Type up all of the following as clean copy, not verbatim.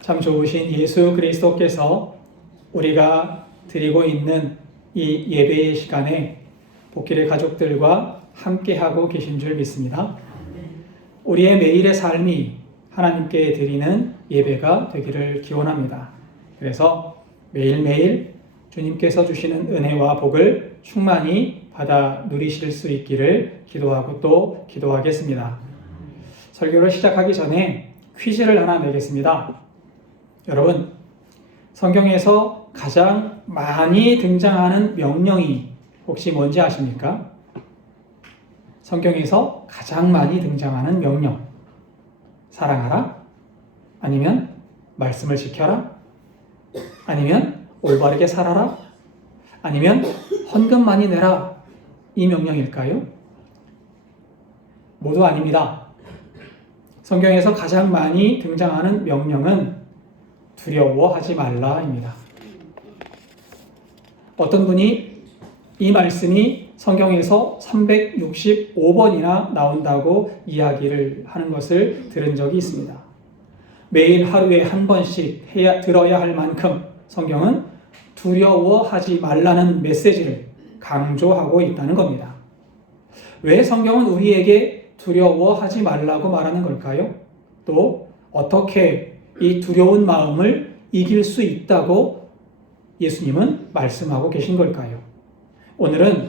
참 좋으신 예수 그리스도께서 우리가 드리고 있는 이 예배의 시간에 복길의 가족들과 함께하고 계신 줄 믿습니다. 우리의 매일의 삶이 하나님께 드리는 예배가 되기를 기원합니다. 그래서 매일매일 주님께서 주시는 은혜와 복을 충만히 받아 누리실 수 있기를 기도하고 또 기도하겠습니다. 설교를 시작하기 전에 퀴즈를 하나 내겠습니다. 여러분, 성경에서 가장 많이 등장하는 명령이 혹시 뭔지 아십니까? 성경에서 가장 많이 등장하는 명령. 사랑하라? 아니면 말씀을 지켜라? 아니면 올바르게 살아라? 아니면 헌금 많이 내라? 이 명령일까요? 모두 아닙니다. 성경에서 가장 많이 등장하는 명령은 두려워하지 말라입니다. 어떤 분이 이 말씀이 성경에서 365번이나 나온다고 이야기를 하는 것을 들은 적이 있습니다. 매일 하루에 한 번씩 들어야 할 만큼 성경은 두려워하지 말라는 메시지를 강조하고 있다는 겁니다. 왜 성경은 우리에게 두려워하지 말라고 말하는 걸까요? 또 어떻게 이 두려운 마음을 이길 수 있다고 예수님은 말씀하고 계신 걸까요? 오늘은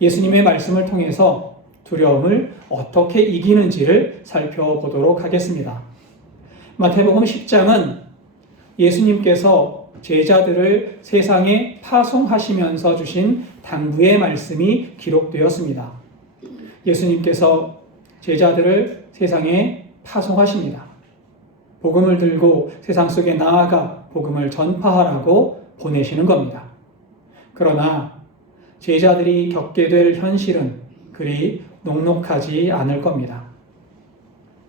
예수님의 말씀을 통해서 두려움을 어떻게 이기는지를 살펴보도록 하겠습니다. 마태복음 10장은 예수님께서 제자들을 세상에 파송하시면서 주신 당부의 말씀이 기록되었습니다. 예수님께서 제자들을 세상에 파송하십니다. 복음을 들고 세상 속에 나아가 복음을 전파하라고 보내시는 겁니다. 그러나 제자들이 겪게 될 현실은 그리 녹록하지 않을 겁니다.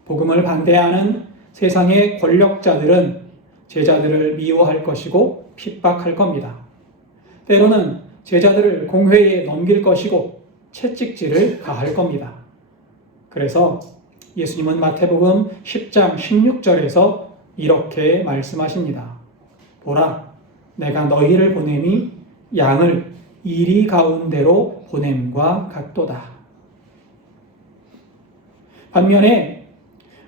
복음을 반대하는 세상의 권력자들은 제자들을 미워할 것이고 핍박할 겁니다. 때로는 제자들을 공회에 넘길 것이고 채찍질을 가할 겁니다. 그래서 예수님은 마태복음 10장 16절에서 이렇게 말씀하십니다. 보라, 내가 너희를 보냄이 양을 이리 가운데로 보냄과 같도다. 반면에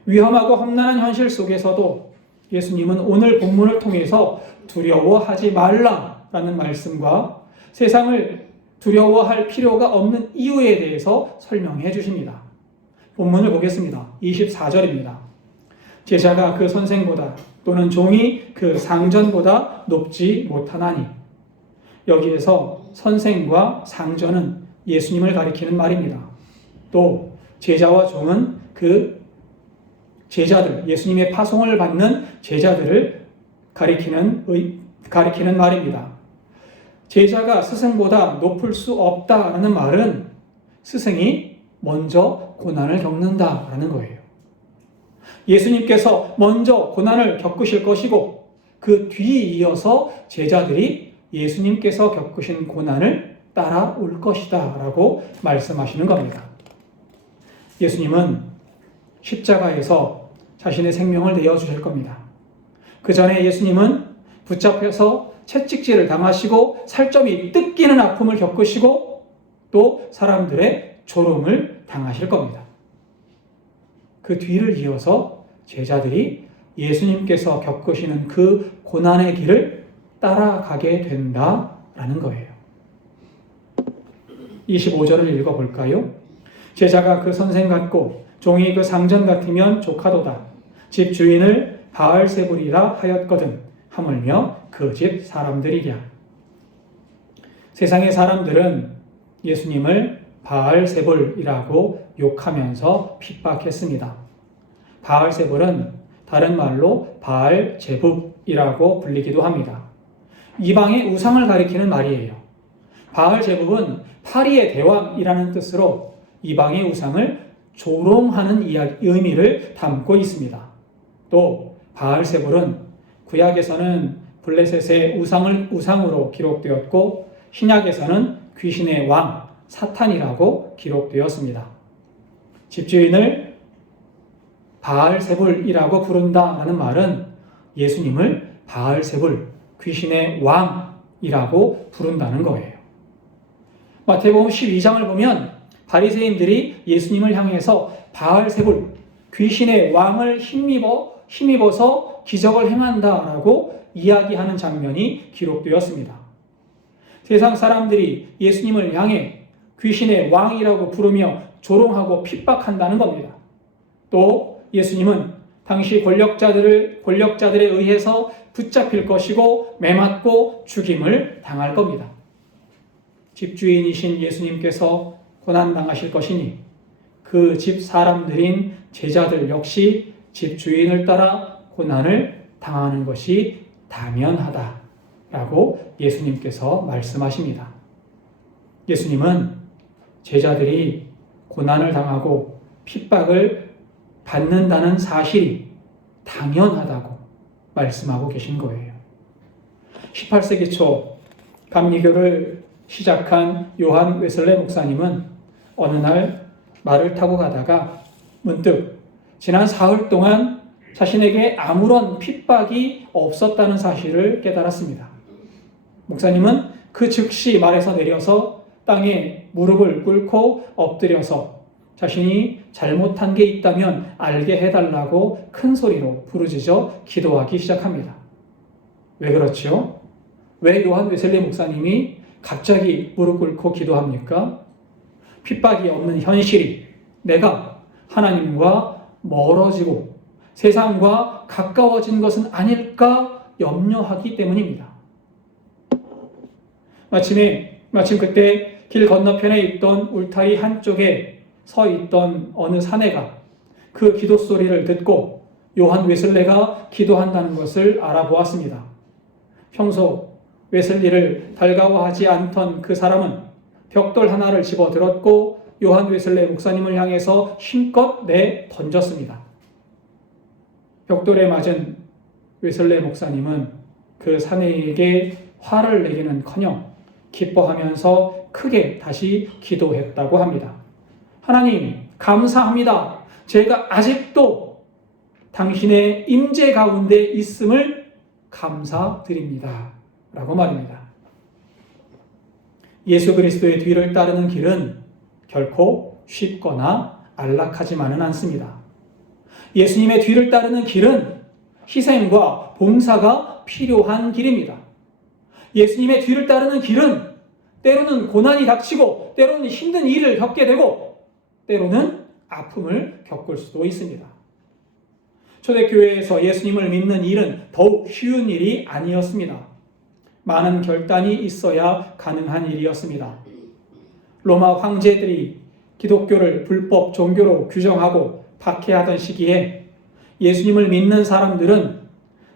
위험하고 험난한 현실 속에서도 예수님은 오늘 본문을 통해서 두려워하지 말라라는 말씀과 세상을 두려워할 필요가 없는 이유에 대해서 설명해 주십니다. 본문을 보겠습니다. 24절입니다. 제자가 그 선생보다 또는 종이 그 상전보다 높지 못하나니. 여기에서 선생과 상전은 예수님을 가리키는 말입니다. 또 제자와 종은 그 제자들, 예수님의 파송을 받는 제자들을 가리키는 말입니다. 제자가 스승보다 높을 수 없다라는 말은 스승이 먼저 고난을 겪는다라는 거예요. 예수님께서 먼저 고난을 겪으실 것이고 그 뒤에 이어서 제자들이 예수님께서 겪으신 고난을 따라올 것이다 라고 말씀하시는 겁니다. 예수님은 십자가에서 자신의 생명을 내어주실 겁니다. 그 전에 예수님은 붙잡혀서 채찍질을 당하시고 살점이 뜯기는 아픔을 겪으시고 또 사람들의 조롱을 당하실 겁니다. 그 뒤를 이어서 제자들이 예수님께서 겪으시는 그 고난의 길을 따라가게 된다라는 거예요. 25절을 읽어볼까요? 제자가 그 선생 같고 종이 그 상전 같으면 조카도다. 집 주인을 바알세불이라 하였거든 하물며 그 집 사람들이랴. 세상의 사람들은 예수님을 바알세불이라고 욕하면서 핍박했습니다. 바알세불은 다른 말로 바알제북이라고 불리기도 합니다. 이방의 우상을 가리키는 말이에요. 바알제북은 파리의 대왕이라는 뜻으로 이방의 우상을 조롱하는 의미를 담고 있습니다. 또 바알세불은 구약에서는 블레셋의 우상으로 기록되었고 신약에서는 귀신의 왕 사탄이라고 기록되었습니다. 집주인을 바알세불이라고 부른다라는 말은 예수님을 바알세불, 귀신의 왕이라고 부른다는 거예요. 마태복음 12장을 보면 바리새인들이 예수님을 향해서 바알세불, 귀신의 왕을 힘입어서 기적을 행한다라고 이야기하는 장면이 기록되었습니다. 세상 사람들이 예수님을 향해 귀신의 왕이라고 부르며 조롱하고 핍박한다는 겁니다. 또 예수님은 당시 권력자들에 의해서 붙잡힐 것이고 매맞고 죽임을 당할 겁니다. 집주인이신 예수님께서 고난당하실 것이니 그 집 사람들인 제자들 역시 집주인을 따라 고난을 당하는 것이 당연하다라고 예수님께서 말씀하십니다. 예수님은 제자들이 고난을 당하고 핍박을 받는다는 사실이 당연하다고 말씀하고 계신 거예요. 18세기 초 감리교를 시작한 요한 웨슬레 목사님은 어느 날 말을 타고 가다가 문득 지난 사흘 동안 자신에게 아무런 핍박이 없었다는 사실을 깨달았습니다. 목사님은 그 즉시 말에서 내려서 땅에 무릎을 꿇고 엎드려서 자신이 잘못한 게 있다면 알게 해달라고 큰 소리로 부르짖어 기도하기 시작합니다. 왜 그렇지요? 왜 요한 웨슬리 목사님이 갑자기 무릎 꿇고 기도합니까? 핍박이 없는 현실이 내가 하나님과 멀어지고 세상과 가까워진 것은 아닐까 염려하기 때문입니다. 마침 그때 길 건너편에 있던 울타리 한쪽에 서 있던 어느 사내가 그 기도 소리를 듣고 요한 웨슬레가 기도한다는 것을 알아보았습니다. 평소 웨슬리를 달가워하지 않던 그 사람은 벽돌 하나를 집어들었고 요한 웨슬레 목사님을 향해서 힘껏 던졌습니다. 벽돌에 맞은 웨슬레 목사님은 그 사내에게 화를 내기는커녕 기뻐하면서 크게 다시 기도했다고 합니다. 하나님, 감사합니다. 제가 아직도 당신의 임재 가운데 있음을 감사드립니다. 라고 말입니다. 예수 그리스도의 뒤를 따르는 길은 결코 쉽거나 안락하지만은 않습니다. 예수님의 뒤를 따르는 길은 희생과 봉사가 필요한 길입니다. 예수님의 뒤를 따르는 길은 때로는 고난이 닥치고 때로는 힘든 일을 겪게 되고 때로는 아픔을 겪을 수도 있습니다. 초대교회에서 예수님을 믿는 일은 더욱 쉬운 일이 아니었습니다. 많은 결단이 있어야 가능한 일이었습니다. 로마 황제들이 기독교를 불법 종교로 규정하고 박해하던 시기에 예수님을 믿는 사람들은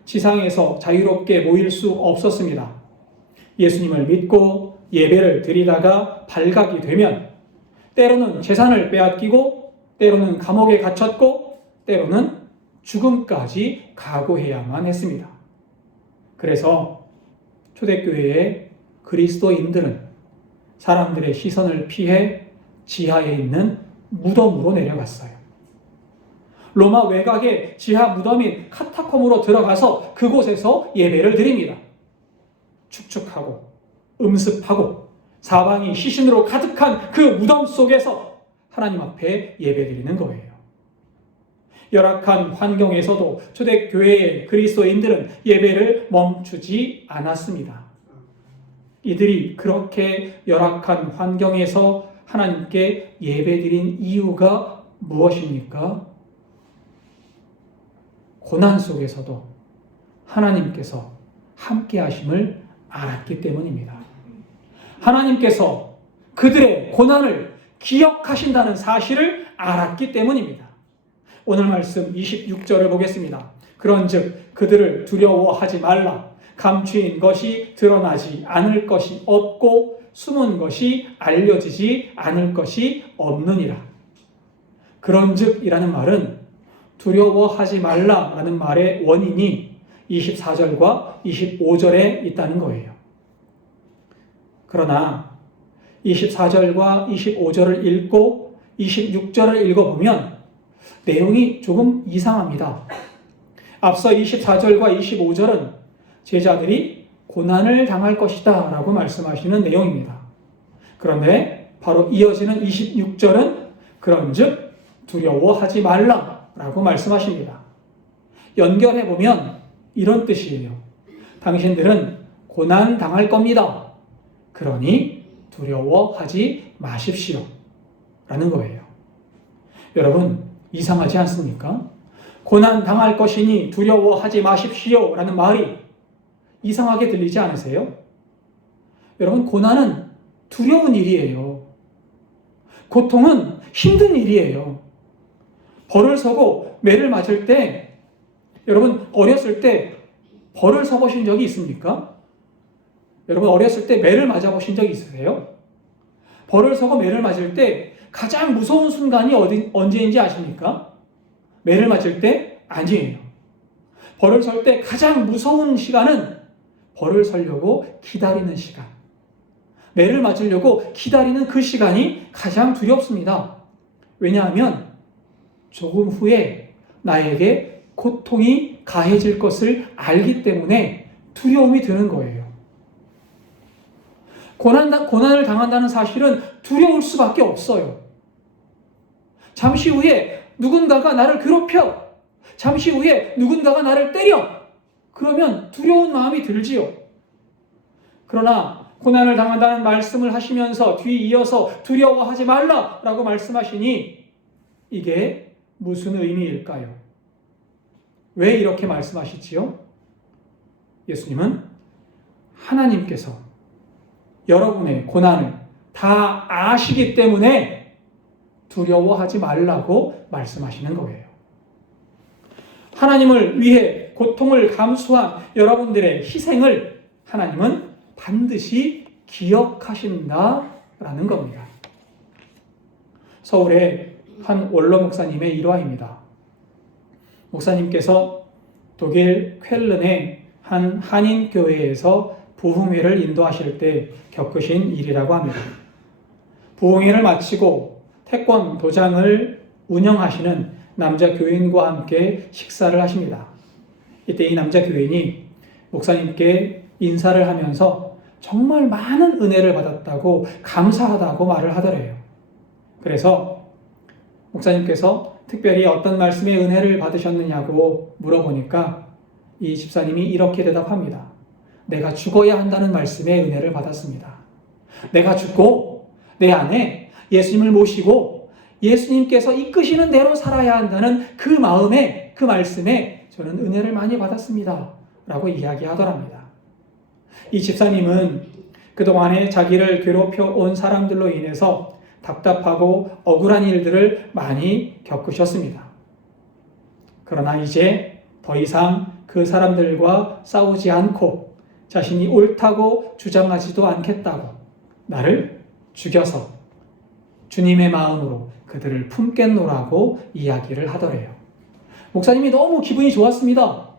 지상에서 자유롭게 모일 수 없었습니다. 예수님을 믿고 예배를 드리다가 발각이 되면 때로는 재산을 빼앗기고 때로는 감옥에 갇혔고 때로는 죽음까지 각오해야만 했습니다. 그래서 초대교회의 그리스도인들은 사람들의 시선을 피해 지하에 있는 무덤으로 내려갔어요. 로마 외곽의 지하 무덤인 카타콤으로 들어가서 그곳에서 예배를 드립니다. 축축하고 음습하고 사방이 시신으로 가득한 그 무덤 속에서 하나님 앞에 예배드리는 거예요. 열악한 환경에서도 초대교회의 그리스도인들은 예배를 멈추지 않았습니다. 이들이 그렇게 열악한 환경에서 하나님께 예배드린 이유가 무엇입니까? 고난 속에서도 하나님께서 함께 하심을 알았기 때문입니다. 하나님께서 그들의 고난을 기억하신다는 사실을 알았기 때문입니다. 오늘 말씀 26절을 보겠습니다. 그런즉 그들을 두려워하지 말라. 감추인 것이 드러나지 않을 것이 없고 숨은 것이 알려지지 않을 것이 없느니라. 그런즉이라는 말은 두려워하지 말라라는 말의 원인이 24절과 25절에 있다는 거예요. 그러나 24절과 25절을 읽고 26절을 읽어보면 내용이 조금 이상합니다. 앞서 24절과 25절은 제자들이 고난을 당할 것이다 라고 말씀하시는 내용입니다. 그런데 바로 이어지는 26절은 그런즉 두려워하지 말라 라고 말씀하십니다. 연결해보면 이런 뜻이에요. 당신들은 고난 당할 겁니다. 그러니 두려워하지 마십시오 라는 거예요. 여러분, 이상하지 않습니까? 고난 당할 것이니 두려워하지 마십시오 라는 말이 이상하게 들리지 않으세요? 여러분, 고난은 두려운 일이에요. 고통은 힘든 일이에요. 벌을 서고 매를 맞을 때, 여러분 어렸을 때 벌을 서보신 적이 있습니까? 여러분 어렸을 때 매를 맞아보신 적이 있으세요? 벌을 서고 매를 맞을 때 가장 무서운 순간이 언제인지 아십니까? 매를 맞을 때? 아니에요. 벌을 설 때 가장 무서운 시간은 벌을 서려고 기다리는 시간. 매를 맞으려고 기다리는 그 시간이 가장 두렵습니다. 왜냐하면 조금 후에 나에게 고통이 가해질 것을 알기 때문에 두려움이 드는 거예요. 고난을 당한다는 사실은 두려울 수밖에 없어요. 잠시 후에 누군가가 나를 괴롭혀. 잠시 후에 누군가가 나를 때려. 그러면 두려운 마음이 들지요. 그러나 고난을 당한다는 말씀을 하시면서 뒤이어서 두려워하지 말라라고 말씀하시니 이게 무슨 의미일까요? 왜 이렇게 말씀하시지요? 예수님은 하나님께서 여러분의 고난을 다 아시기 때문에 두려워하지 말라고 말씀하시는 거예요. 하나님을 위해 고통을 감수한 여러분들의 희생을 하나님은 반드시 기억하신다라는 겁니다. 서울의 한 원로 목사님의 일화입니다. 목사님께서 독일 쾰른의 한 한인 교회에서 부흥회를 인도하실 때 겪으신 일이라고 합니다. 부흥회를 마치고 태권 도장을 운영하시는 남자 교인과 함께 식사를 하십니다. 이때 이 남자 교인이 목사님께 인사를 하면서 정말 많은 은혜를 받았다고 감사하다고 말을 하더래요. 그래서 목사님께서 특별히 어떤 말씀에 은혜를 받으셨느냐고 물어보니까 이 집사님이 이렇게 대답합니다. 내가 죽어야 한다는 말씀에 은혜를 받았습니다. 내가 죽고 내 안에 예수님을 모시고 예수님께서 이끄시는 대로 살아야 한다는 그 마음에, 그 말씀에 저는 은혜를 많이 받았습니다. 라고 이야기하더랍니다. 이 집사님은 그동안에 자기를 괴롭혀 온 사람들로 인해서 답답하고 억울한 일들을 많이 겪으셨습니다. 그러나 이제 더 이상 그 사람들과 싸우지 않고 자신이 옳다고 주장하지도 않겠다고 나를 죽여서 주님의 마음으로 그들을 품겠노라고 이야기를 하더래요. 목사님이 너무 기분이 좋았습니다.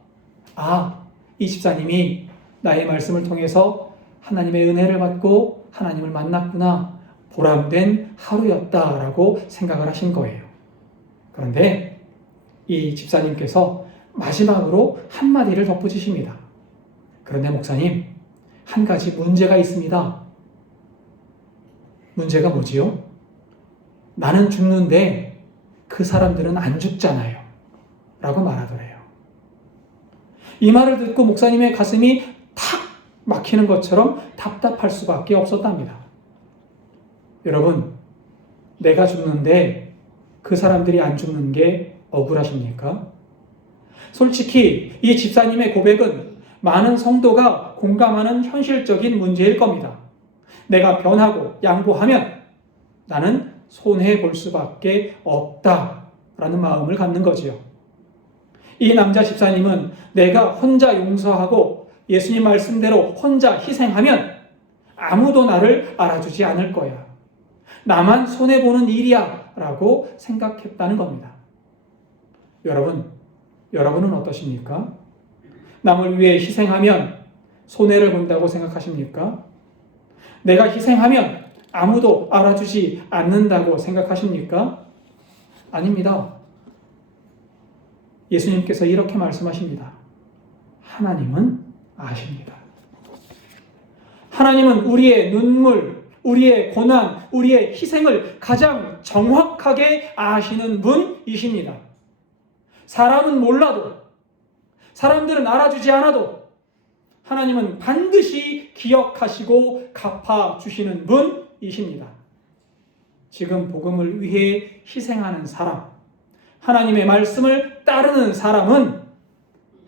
이 집사님이 나의 말씀을 통해서 하나님의 은혜를 받고 하나님을 만났구나. 보람된 하루였다라고 생각을 하신 거예요. 그런데 이 집사님께서 마지막으로 한마디를 덧붙이십니다. 그런데 목사님, 한 가지 문제가 있습니다. 문제가 뭐지요? 나는 죽는데 그 사람들은 안 죽잖아요. 라고 말하더래요. 이 말을 듣고 목사님의 가슴이 탁 막히는 것처럼 답답할 수밖에 없었답니다. 여러분, 내가 죽는데 그 사람들이 안 죽는 게 억울하십니까? 솔직히 이 집사님의 고백은 많은 성도가 공감하는 현실적인 문제일 겁니다. 내가 변하고 양보하면 나는 손해볼 수밖에 없다라는 마음을 갖는 거지요. 이 남자 집사님은 내가 혼자 용서하고 예수님 말씀대로 혼자 희생하면 아무도 나를 알아주지 않을 거야. 나만 손해보는 일이야 라고 생각했다는 겁니다. 여러분은 어떠십니까? 남을 위해 희생하면 손해를 본다고 생각하십니까? 내가 희생하면 아무도 알아주지 않는다고 생각하십니까? 아닙니다. 예수님께서 이렇게 말씀하십니다. 하나님은 아십니다. 하나님은 우리의 눈물, 우리의 고난, 우리의 희생을 가장 정확하게 아시는 분이십니다. 사람은 몰라도, 사람들은 알아주지 않아도 하나님은 반드시 기억하시고 갚아주시는 분이십니다. 지금 복음을 위해 희생하는 사람, 하나님의 말씀을 따르는 사람은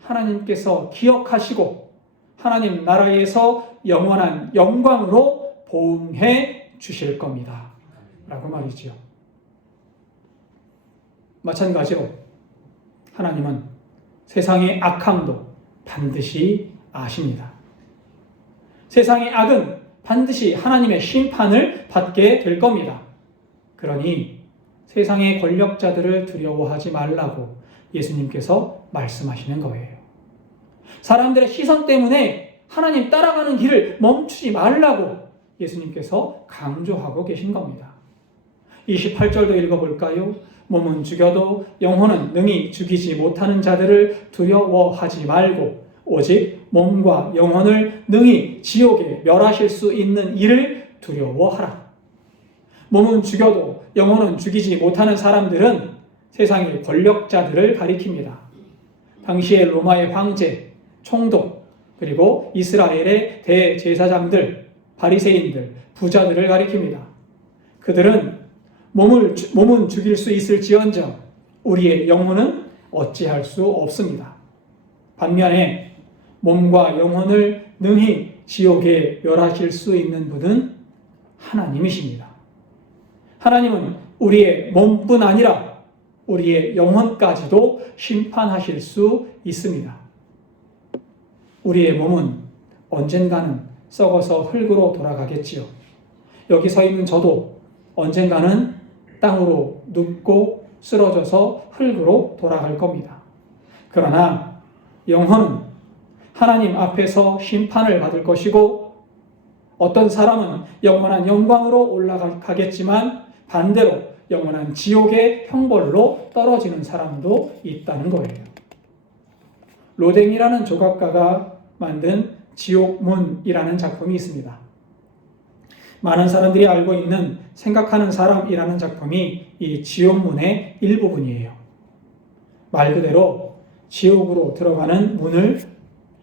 하나님께서 기억하시고 하나님 나라에서 영원한 영광으로 보응해 주실 겁니다. 라고 말이지요. 마찬가지로 하나님은 세상의 악함도 반드시 아십니다. 세상의 악은 반드시 하나님의 심판을 받게 될 겁니다. 그러니 세상의 권력자들을 두려워하지 말라고 예수님께서 말씀하시는 거예요. 사람들의 시선 때문에 하나님 따라가는 길을 멈추지 말라고 예수님께서 강조하고 계신 겁니다. 28절도 읽어볼까요? 몸은 죽여도 영혼은 능히 죽이지 못하는 자들을 두려워하지 말고 오직 몸과 영혼을 능히 지옥에 멸하실 수 있는 이를 두려워하라. 몸은 죽여도 영혼은 죽이지 못하는 사람들은 세상의 권력자들을 가리킵니다. 당시의 로마의 황제, 총독, 그리고 이스라엘의 대제사장들, 바리새인들, 부자들을 가리킵니다. 그들은 몸은 죽일 수 있을지언정 우리의 영혼은 어찌할 수 없습니다. 반면에 몸과 영혼을 능히 지옥에 멸하실 수 있는 분은 하나님이십니다. 하나님은 우리의 몸뿐 아니라 우리의 영혼까지도 심판하실 수 있습니다. 우리의 몸은 언젠가는 썩어서 흙으로 돌아가겠지요. 여기 서 있는 저도 언젠가는 땅으로 눕고 쓰러져서 흙으로 돌아갈 겁니다. 그러나 영혼은 하나님 앞에서 심판을 받을 것이고 어떤 사람은 영원한 영광으로 올라가겠지만 반대로 영원한 지옥의 형벌로 떨어지는 사람도 있다는 거예요. 로댕이라는 조각가가 만든 지옥문이라는 작품이 있습니다. 많은 사람들이 알고 있는 생각하는 사람이라는 작품이 이 지옥문의 일부분이에요. 말 그대로 지옥으로 들어가는 문을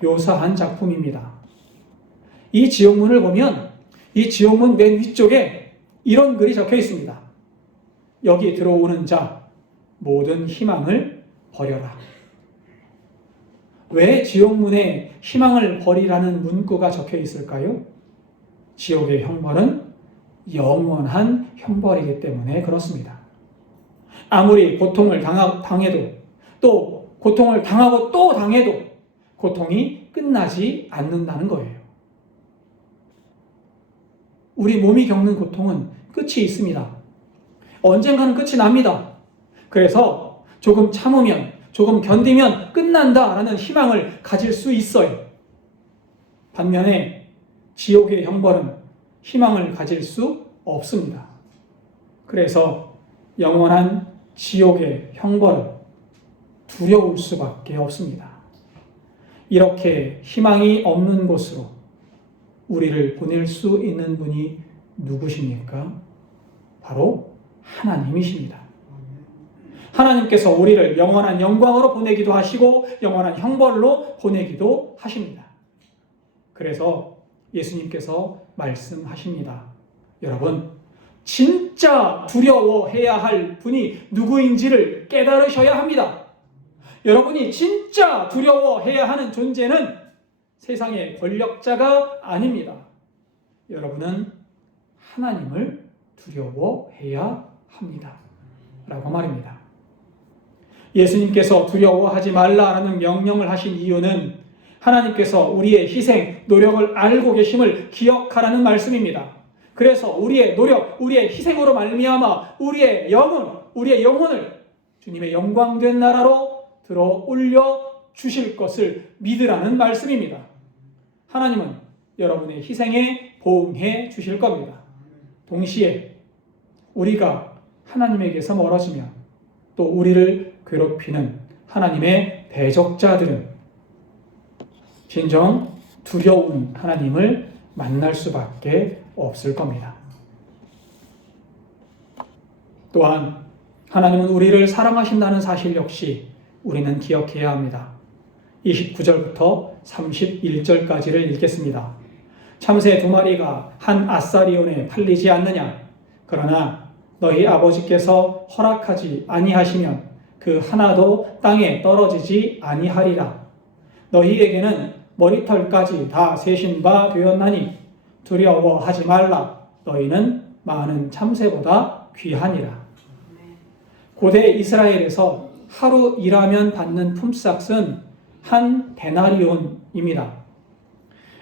묘사한 작품입니다. 이 지옥문을 보면 이 지옥문 맨 위쪽에 이런 글이 적혀 있습니다. 여기 들어오는 자 모든 희망을 버려라. 왜 지옥문에 희망을 버리라는 문구가 적혀 있을까요? 지옥의 형벌은 영원한 형벌이기 때문에 그렇습니다. 아무리 고통을 당해도 또 고통을 당하고 또 당해도 고통이 끝나지 않는다는 거예요. 우리 몸이 겪는 고통은 끝이 있습니다. 언젠가는 끝이 납니다. 그래서 조금 참으면, 조금 견디면 끝난다라는 희망을 가질 수 있어요. 반면에 지옥의 형벌은 희망을 가질 수 없습니다. 그래서 영원한 지옥의 형벌은 두려울 수밖에 없습니다. 이렇게 희망이 없는 곳으로 우리를 보낼 수 있는 분이 누구십니까? 바로 하나님이십니다. 하나님께서 우리를 영원한 영광으로 보내기도 하시고 영원한 형벌로 보내기도 하십니다. 그래서 예수님께서 말씀하십니다. 여러분, 진짜 두려워해야 할 분이 누구인지를 깨달으셔야 합니다. 여러분이 진짜 두려워해야 하는 존재는 세상의 권력자가 아닙니다. 여러분은 하나님을 두려워해야 합니다. 라고 말입니다. 예수님께서 두려워하지 말라라는 명령을 하신 이유는 하나님께서 우리의 희생, 노력을 알고 계심을 기억하라는 말씀입니다. 그래서 우리의 노력, 우리의 희생으로 말미암아 우리의 영혼을 주님의 영광된 나라로 들어 올려 주실 것을 믿으라는 말씀입니다. 하나님은 여러분의 희생에 보응해 주실 겁니다. 동시에 우리가 하나님에게서 멀어지면 또 우리를 괴롭히는 하나님의 대적자들은 진정 두려운 하나님을 만날 수밖에 없을 겁니다. 또한 하나님은 우리를 사랑하신다는 사실 역시 우리는 기억해야 합니다. 29절부터 31절까지를 읽겠습니다. 참새 2마리가 한 아사리온에 팔리지 않느냐? 그러나 너희 아버지께서 허락하지 아니하시면 그 하나도 땅에 떨어지지 아니하리라. 너희에게는 머리털까지 다 세신 바 되었나니 두려워하지 말라. 너희는 많은 참새보다 귀하니라. 고대 이스라엘에서 하루 일하면 받는 품삯은 한 데나리온입니다.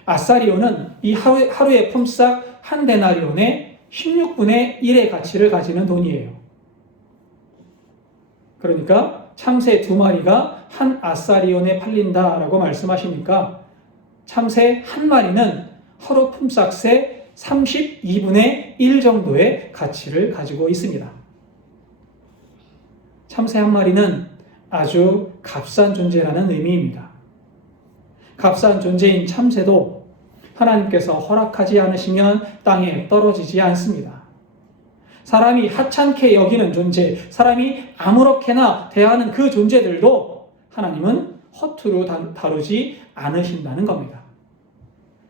아사리온은 이 하루의 품삯 한 데나리온의 16분의 1의 가치를 가지는 돈이에요. 그러니까 참새 2마리가 한 아사리온에 팔린다라고 말씀하시니까 참새 1마리는 하루 품삯의 32분의 1 정도의 가치를 가지고 있습니다. 참새 1마리는 아주 값싼 존재라는 의미입니다. 값싼 존재인 참새도 하나님께서 허락하지 않으시면 땅에 떨어지지 않습니다. 사람이 하찮게 여기는 존재, 사람이 아무렇게나 대하는 그 존재들도 하나님은 허투루 다루지 않으신다는 겁니다.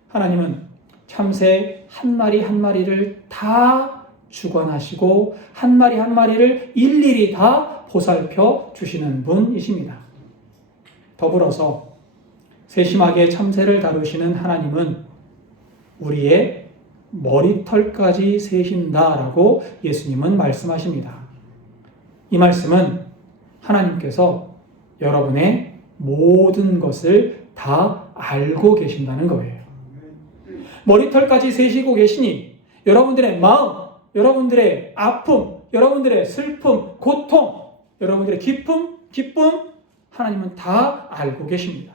하나님은 참새 1마리 1마리를 다 주관하시고 1마리 1마리를 일일이 다 보살펴 주시는 분이십니다. 더불어서 세심하게 참새를 다루시는 하나님은 우리의 머리털까지 세신다라고 예수님은 말씀하십니다. 이 말씀은 하나님께서 여러분의 모든 것을 다 알고 계신다는 거예요. 머리털까지 세시고 계시니 여러분들의 마음, 여러분들의 아픔, 여러분들의 슬픔, 고통, 여러분들의 기쁨, 하나님은 다 알고 계십니다.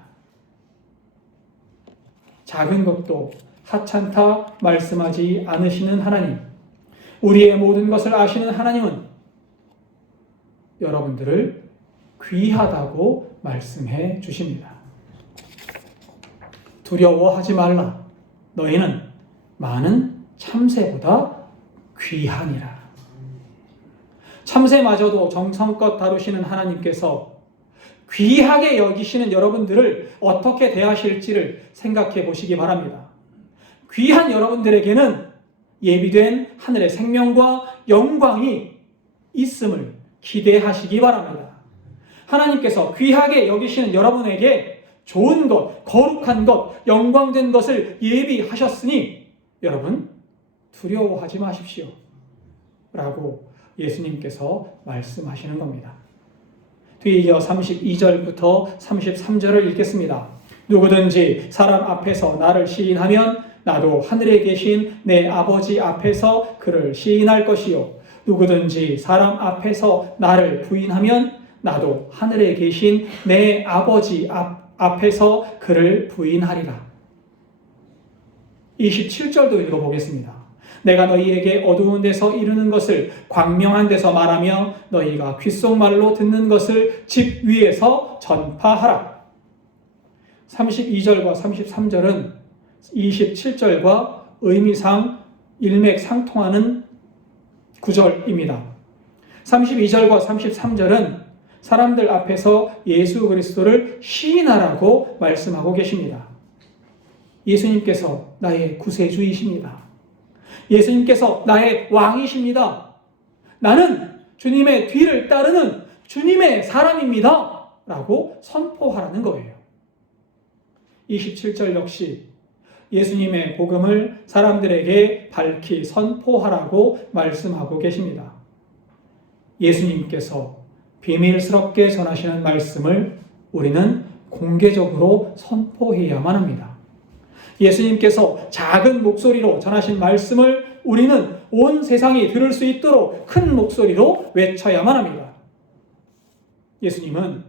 작은 것도 하찮다 말씀하지 않으시는 하나님, 우리의 모든 것을 아시는 하나님은 여러분들을 귀하다고 말씀해 주십니다. 두려워하지 말라. 너희는 많은 참새보다 귀하니라. 참새마저도 정성껏 다루시는 하나님께서 귀하게 여기시는 여러분들을 어떻게 대하실지를 생각해 보시기 바랍니다. 귀한 여러분들에게는 예비된 하늘의 생명과 영광이 있음을 기대하시기 바랍니다. 하나님께서 귀하게 여기시는 여러분에게 좋은 것, 거룩한 것, 영광된 것을 예비하셨으니 여러분 두려워하지 마십시오. 라고 예수님께서 말씀하시는 겁니다. 뒤에 이어 32절부터 33절을 읽겠습니다. 누구든지 사람 앞에서 나를 시인하면 나도 하늘에 계신 내 아버지 앞에서 그를 시인할 것이요. 누구든지 사람 앞에서 나를 부인하면 나도 하늘에 계신 내 아버지 앞에서 그를 부인하리라. 27절도 읽어보겠습니다. 내가 너희에게 어두운 데서 이르는 것을 광명한 데서 말하며 너희가 귓속말로 듣는 것을 집 위에서 전파하라. 32절과 33절은 27절과 의미상 일맥상통하는 구절입니다. 32절과 33절은 사람들 앞에서 예수 그리스도를 시인하라고 말씀하고 계십니다. 예수님께서 나의 구세주이십니다. 예수님께서 나의 왕이십니다. 나는 주님의 뒤를 따르는 주님의 사람입니다. 라고 선포하라는 거예요. 27절 역시 예수님의 복음을 사람들에게 밝히 선포하라고 말씀하고 계십니다. 예수님께서 비밀스럽게 전하시는 말씀을 우리는 공개적으로 선포해야만 합니다. 예수님께서 작은 목소리로 전하신 말씀을 우리는 온 세상이 들을 수 있도록 큰 목소리로 외쳐야만 합니다. 예수님은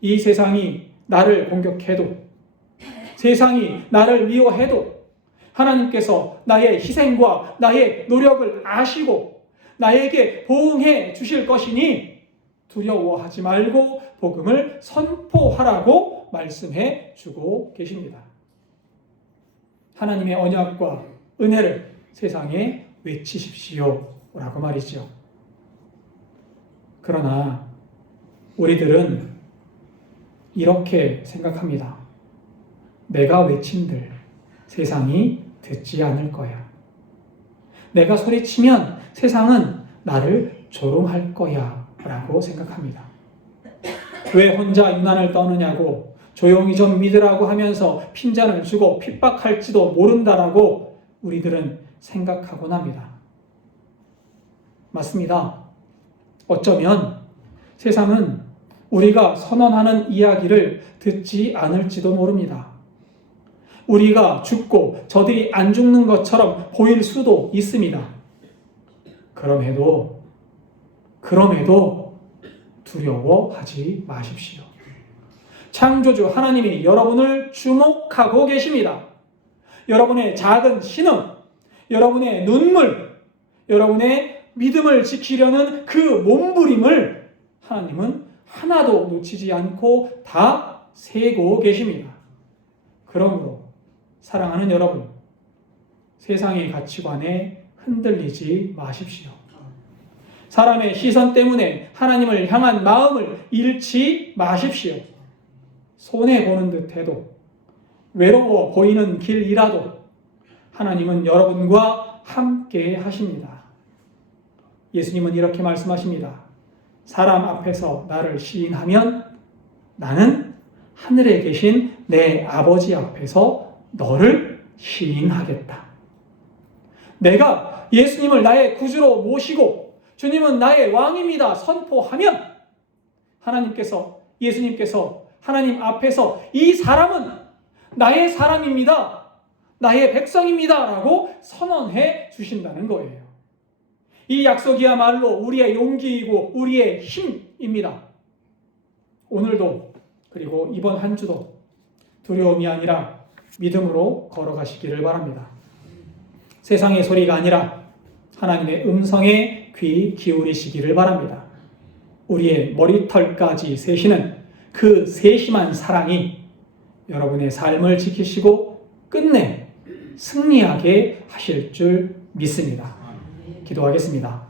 이 세상이 나를 공격해도, 세상이 나를 미워해도 하나님께서 나의 희생과 나의 노력을 아시고 나에게 보응해 주실 것이니 두려워하지 말고 복음을 선포하라고 말씀해 주고 계십니다. 하나님의 언약과 은혜를 세상에 외치십시오 라고 말이죠. 그러나 우리들은 이렇게 생각합니다. 내가 외친들 세상이 듣지 않을 거야. 내가 소리치면 세상은 나를 조롱할 거야 라고 생각합니다. 왜 혼자 유난을 떠느냐고, 조용히 좀 믿으라고 하면서 핀잔을 주고 핍박할지도 모른다라고 우리들은 생각하곤 합니다. 맞습니다. 어쩌면 세상은 우리가 선언하는 이야기를 듣지 않을지도 모릅니다. 우리가 죽고 저들이 안 죽는 것처럼 보일 수도 있습니다. 그럼에도 두려워하지 마십시오. 창조주 하나님이 여러분을 주목하고 계십니다. 여러분의 작은 신음, 여러분의 눈물, 여러분의 믿음을 지키려는 그 몸부림을 하나님은 하나도 놓치지 않고 다 세고 계십니다. 그러므로 사랑하는 여러분, 세상의 가치관에 흔들리지 마십시오. 사람의 시선 때문에 하나님을 향한 마음을 잃지 마십시오. 손해보는 듯해도, 외로워 보이는 길이라도 하나님은 여러분과 함께 하십니다. 예수님은 이렇게 말씀하십니다. 사람 앞에서 나를 시인하면 나는 하늘에 계신 내 아버지 앞에서 너를 시인하겠다. 내가 예수님을 나의 구주로 모시고 주님은 나의 왕입니다 선포하면 하나님께서, 예수님께서 하나님 앞에서 이 사람은 나의 사람입니다, 나의 백성입니다 라고 선언해 주신다는 거예요. 이 약속이야말로 우리의 용기이고 우리의 힘입니다. 오늘도, 그리고 이번 한 주도 두려움이 아니라 믿음으로 걸어가시기를 바랍니다. 세상의 소리가 아니라 하나님의 음성에 귀 기울이시기를 바랍니다. 우리의 머리털까지 세시는 그 세심한 사랑이 여러분의 삶을 지키시고 끝내 승리하게 하실 줄 믿습니다. 기도하겠습니다.